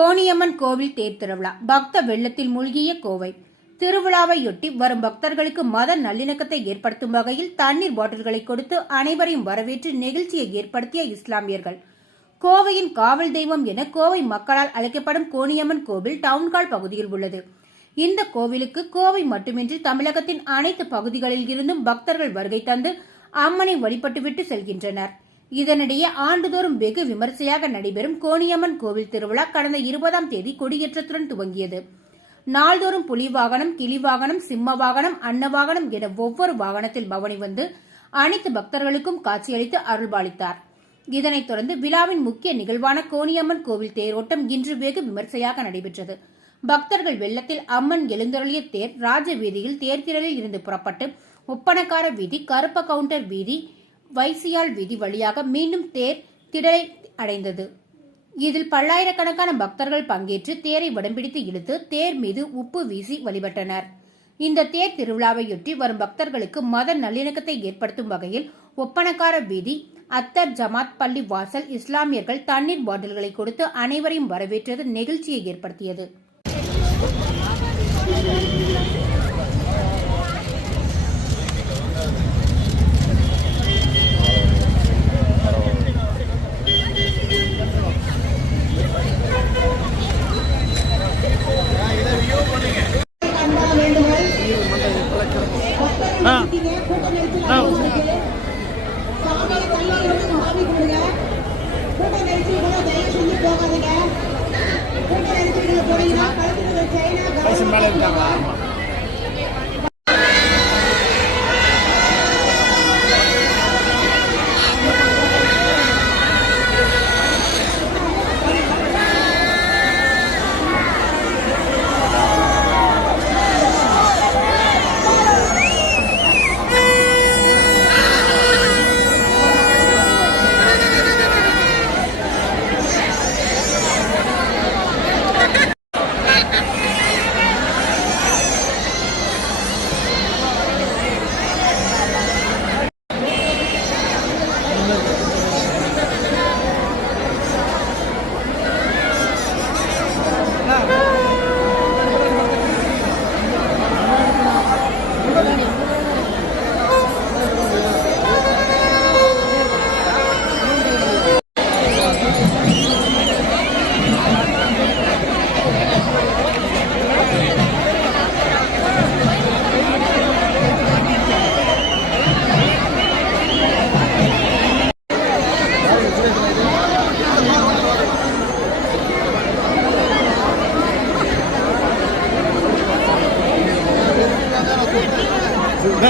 கோணியம்மன் கோவில் தேர் திருவிழா பக்த வெள்ளத்தில் மூழ்கிய கோவை. திருவிழாவையொட்டி வரும் பக்தர்களுக்கு மத நல்லிணக்கத்தை ஏற்படுத்தும் வகையில் தண்ணீர் பாட்டில்களை கொடுத்து அனைவரையும் வரவேற்று நிகழ்ச்சியை ஏற்படுத்திய இஸ்லாமியர்கள். கோவையின் காவல் தெய்வம் என கோவை மக்களால் அழைக்கப்படும் கோணியம்மன் கோவில் டவுன்ஹால் பகுதியில் உள்ளது. இந்த கோவிலுக்கு கோவை மட்டுமின்றி தமிழகத்தின் அனைத்து பகுதிகளில் இருந்தும் பக்தர்கள் வருகை தந்து அம்மனை வழிபட்டுவிட்டு செல்கின்றனர். இதனிடையே ஆண்டுதோறும் வெகு விமர்சையாக நடைபெறும் கோணியம்மன் கோவில் திருவிழா கடந்த 20ஆம் தேதி கொடியேற்றத்துடன் துவங்கியது. நாள்தோறும் புலி வாகனம், கிளி வாகனம், சிம்ம வாகனம், அன்ன வாகனம் என ஒவ்வொரு வாகனத்தில் பவனி வந்து அனைத்து பக்தர்களுக்கும் காட்சியளித்து அருள்பாலித்தார். இதனைத் தொடர்ந்து விழாவின் முக்கிய நிகழ்வான கோணியம்மன் கோவில் தேரோட்டம் இன்று வெகு விமர்சையாக நடைபெற்றது. பக்தர்கள் வெள்ளத்தில் அம்மன் எழுந்தருளிய தேர் ராஜ வீதியில் தேர்திரலில் இருந்து புறப்பட்டு ஒப்பனக்கார வீதி, கருப்ப கவுண்டர் வீதி, வைசியால் வீதி வழியாக மீண்டும் தேர் திடலை அடைந்தது. இதில் பல்லாயிரக்கணக்கான பக்தர்கள் பங்கேற்று தேரை வடம்பிடித்து இழுத்து தேர் மீது உப்பு வீசி வழிபட்டனர். இந்த தேர் திருவிழாவையொட்டி வரும் பக்தர்களுக்கு மத நல்லிணக்கத்தை ஏற்படுத்தும் வகையில் ஒப்பனக்கார வீதி, அத்தர் ஜமாத் பள்ளி வாசல் இஸ்லாமியர்கள் தண்ணீர் பாட்டில்களை கொடுத்து அனைவரையும் வரவேற்றது நிகழ்ச்சியை ஏற்படுத்தியது.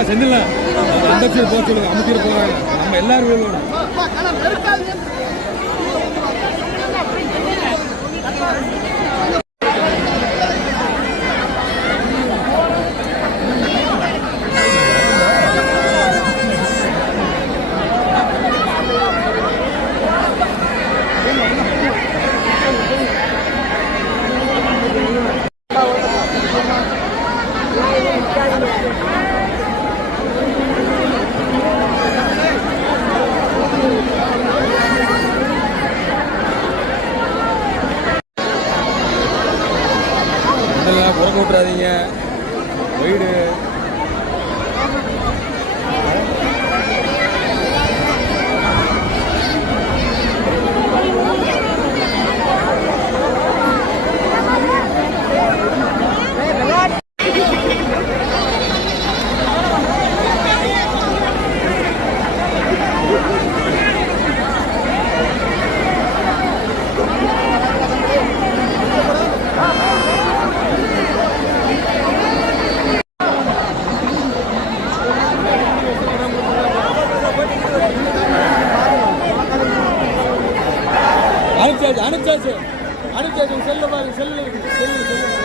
செந்தில் அந்த போக சொல்லுங்க, அமைச்சர் போகிறாங்க, நம்ம எல்லாரும் புறக்க விட்டுறாதீங்க. வீடு அனுப்பிச்சாச்சு செல்லு பாருங்க, செல்லு